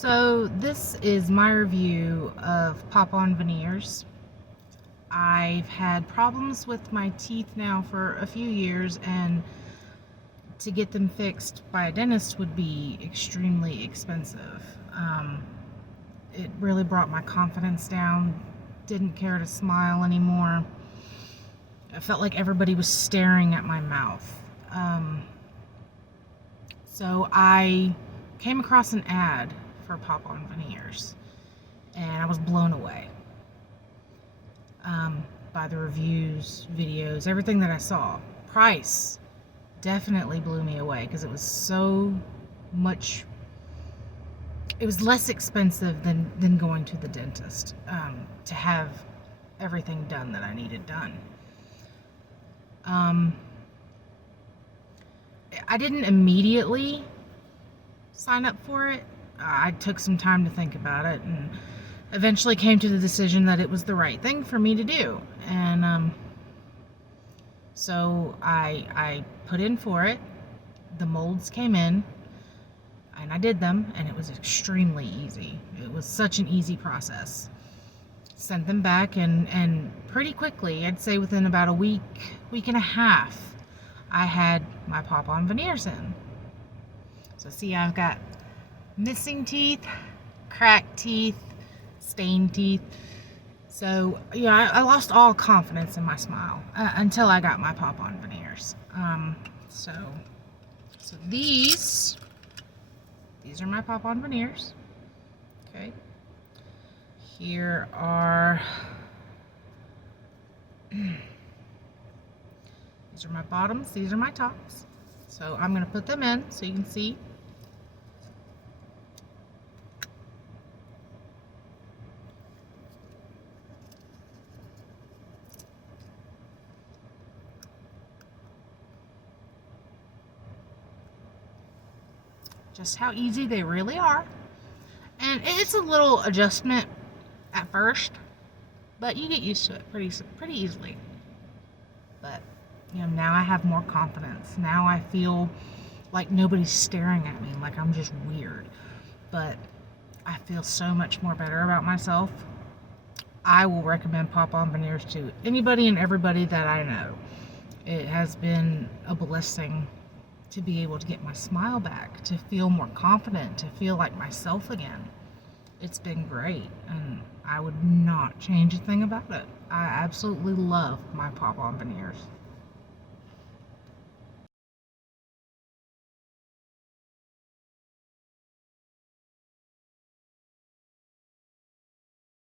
So this is my review of On Veneers. I've had problems with my teeth now for a few years, and to get them fixed by a dentist would be extremely expensive. It really brought my confidence down. Didn't care to smile anymore. I felt like everybody was staring at my mouth. So I came across an ad for On Veneers, and I was blown away by the reviews, videos, everything that I saw. Price definitely blew me away because it was so much. It was less expensive than going to the dentist to have everything done that I needed done. I didn't immediately sign up for it. I took some time to think about it and eventually came to the decision that it was the right thing for me to do. And so I put in for it. The molds came in, and I did them, and it was extremely easy. It was such an easy process. Sent them back, and pretty quickly, I'd say within about a week and a half, I had my On Veneers in. So see, I've got missing teeth, cracked teeth, stained teeth. So yeah, I lost all confidence in my smile until I got my On Veneers. So these are my On Veneers. Okay. Here are these are my bottoms, these are my tops. So I'm going to put them in so you can see. Just how easy they really are. And it's a little adjustment at first, but you get used to it pretty easily. But now I have more confidence. Now I feel like nobody's staring at me, like I'm just weird. But I feel so much more better about myself. I will recommend On Veneers to anybody and everybody that I know. It has been a blessing to be able to get my smile back, to feel more confident, to feel like myself again. It's been great, and I would not change a thing about it. I absolutely love my On Veneers.